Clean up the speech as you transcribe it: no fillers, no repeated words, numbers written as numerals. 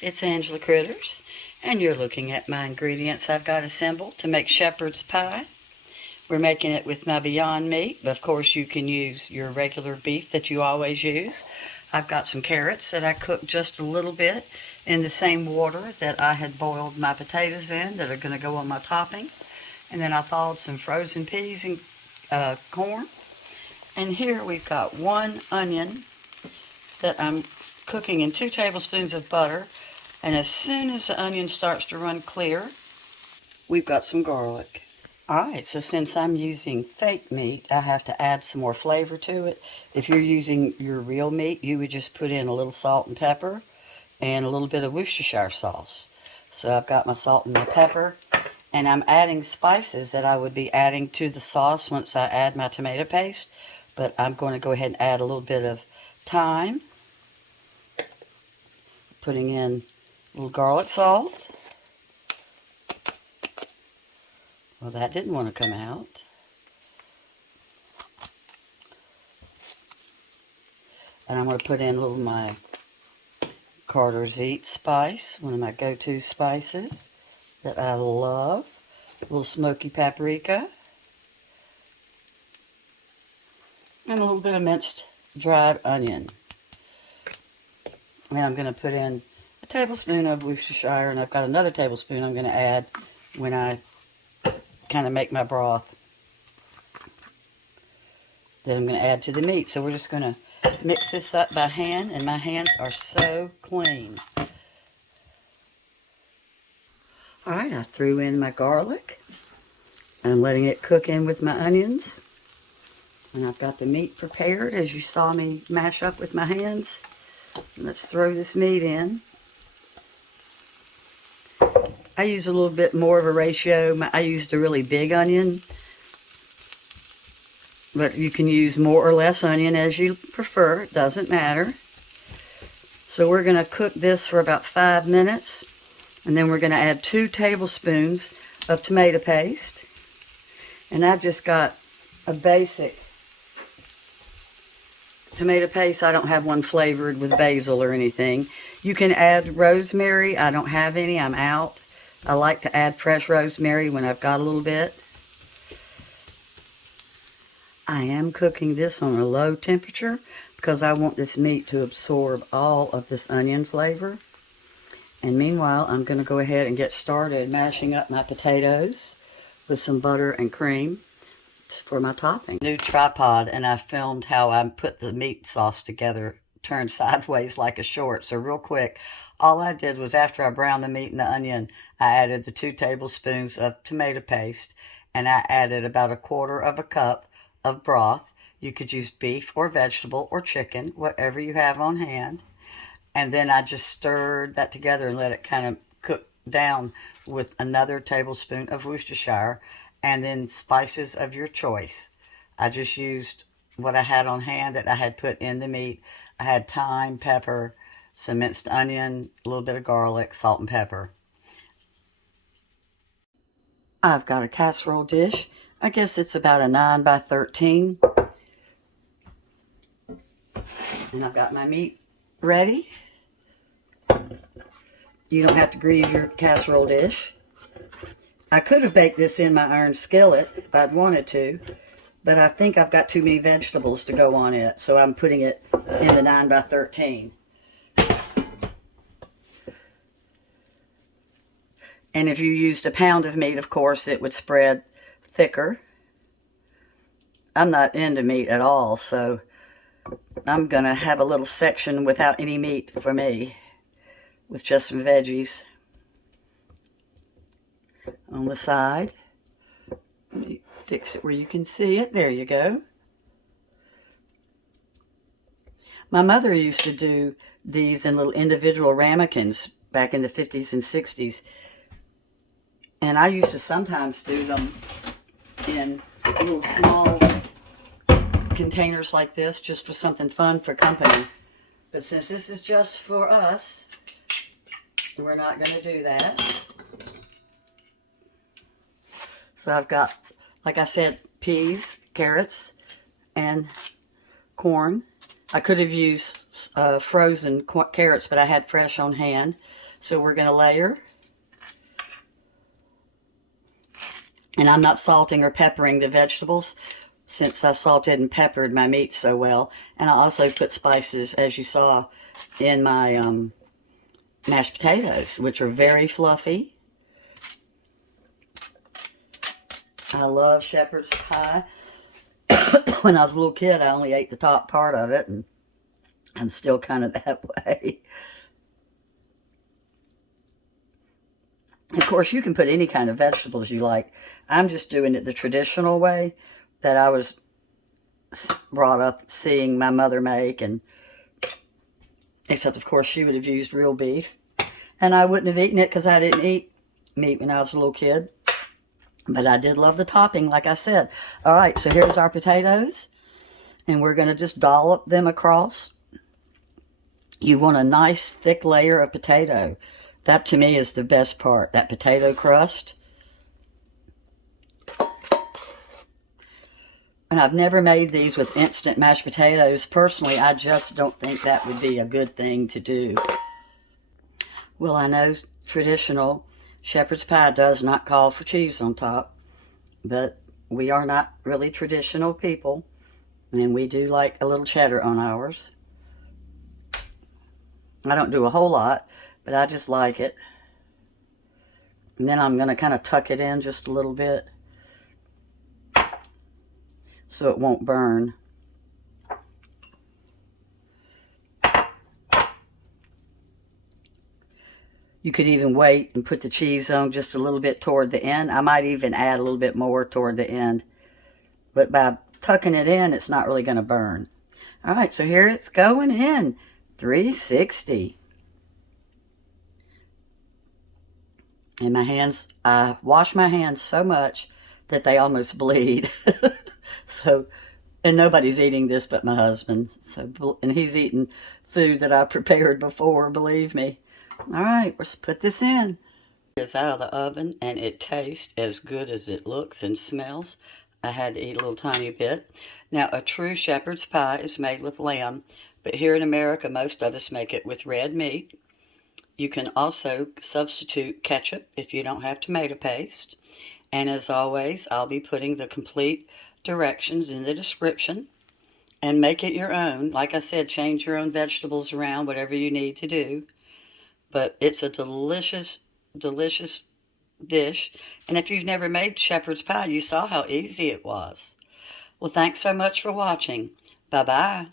it's Angela Critters, and you're looking at my ingredients I've got assembled to make shepherd's pie. We're making it with my Beyond Meat, but of course you can use your regular beef that you always use. I've got some carrots that I cooked just a little bit in the same water that I had boiled my potatoes in that are going to go on my topping. And then I thawed some frozen peas and corn. And here we've got 1 onion that I'm cooking in 2 tablespoons of butter, and as soon as the onion starts to run clear, we've got some garlic. Alright, so since I'm using fake meat, I have to add some more flavor to it. If you're using your real meat, you would just put in a little salt and pepper and a little bit of Worcestershire sauce. So I've got my salt and my pepper, and I'm adding spices that I would be adding to the sauce once I add my tomato paste, but I'm going to go ahead and add a little bit of thyme, putting in a little garlic salt. Well, that didn't want to come out. And I'm going to put in a little of my Carter's Eat spice, one of my go-to spices that I love. A little smoky paprika. And a little bit of minced dried onion. And I'm going to put in a tablespoon of Worcestershire, and I've got another tablespoon I'm going to add when I kind of make my broth that I'm going to add to the meat. So we're just going to mix this up by hand, and my hands are so clean. Alright, I threw in my garlic. I'm letting it cook in with my onions. And I've got the meat prepared, as you saw me mash up with my hands. Let's throw this meat in. I use a little bit more of a ratio. I used a really big onion, but you can use more or less onion as you prefer. It doesn't matter. So we're going to cook this for about 5 minutes, and then we're going to add 2 tablespoons of tomato paste. And I've just got a basic tomato paste. I don't have one flavored with basil or anything. You can add rosemary. I don't have any. I'm out. I like to add fresh rosemary when I've got a little bit. I am cooking this on a low temperature because I want this meat to absorb all of this onion flavor. And meanwhile, I'm going to go ahead and get started mashing up my potatoes with some butter and cream for my topping. New tripod, and I filmed how I put the meat sauce together, turned sideways like a short. So real quick, all I did was after I browned the meat and the onion, I added the 2 tablespoons of tomato paste, and I added about 1/4 cup of broth. You could use beef or vegetable or chicken, whatever you have on hand. And then I just stirred that together and let it kind of cook down with another tablespoon of Worcestershire, and then spices of your choice. I just used what I had on hand that I had put in the meat. I had thyme, pepper, some minced onion, a little bit of garlic, salt and pepper. I've got a casserole dish. I guess it's about a 9 by 13. And I've got my meat ready. You don't have to grease your casserole dish. I could have baked this in my iron skillet if I'd wanted to, but I think I've got too many vegetables to go on it, so I'm putting it in the 9 by 13. And if you used a pound of meat, of course, it would spread thicker. I'm not into meat at all, so I'm going to have a little section without any meat for me, with just some veggies on the side. Let me fix it where you can see it. There you go. My mother used to do these in little individual ramekins back in the 50s and 60s. And I used to sometimes do them in little small containers like this, just for something fun for company. But since this is just for us, we're not going to do that. So I've got, like I said, peas, carrots, and corn. I could have used frozen carrots, but I had fresh on hand. So we're going to layer. And I'm not salting or peppering the vegetables since I salted and peppered my meat so well. And I also put spices, as you saw, in my mashed potatoes, which are very fluffy. I love shepherd's pie. When I was a little kid, I only ate the top part of it, and I'm still kind of that way. Of course, you can put any kind of vegetables you like. I'm just doing it the traditional way that I was brought up seeing my mother make, and except, of course, she would have used real beef. And I wouldn't have eaten it because I didn't eat meat when I was a little kid. But I did love the topping, like I said. All right, so here's our potatoes. And we're going to just dollop them across. You want a nice thick layer of potato. That, to me, is the best part, that potato crust. And I've never made these with instant mashed potatoes. Personally, I just don't think that would be a good thing to do. Well, I know traditional shepherd's pie does not call for cheese on top, but we are not really traditional people, and we do like a little cheddar on ours. I don't do a whole lot, but I just like it. And then I'm going to kind of tuck it in just a little bit so it won't burn. You could even wait and put the cheese on just a little bit toward the end. I might even add a little bit more toward the end. But by tucking it in, it's not really going to burn. All right, so here it's going in. 360. And my hands, I wash my hands so much that they almost bleed. So, and nobody's eating this but my husband. So, and he's eating food that I prepared before, believe me. All right, let's put this in. It's out of the oven, and it tastes as good as it looks and smells. I had to eat a little tiny bit. Now, a true shepherd's pie is made with lamb, but here in America, most of us make it with red meat. You can also substitute ketchup if you don't have tomato paste. And as always, I'll be putting the complete directions in the description. And make it your own. Like I said, change your own vegetables around, whatever you need to do. But it's a delicious, delicious dish. And if you've never made shepherd's pie, you saw how easy it was. Well, thanks so much for watching. Bye-bye.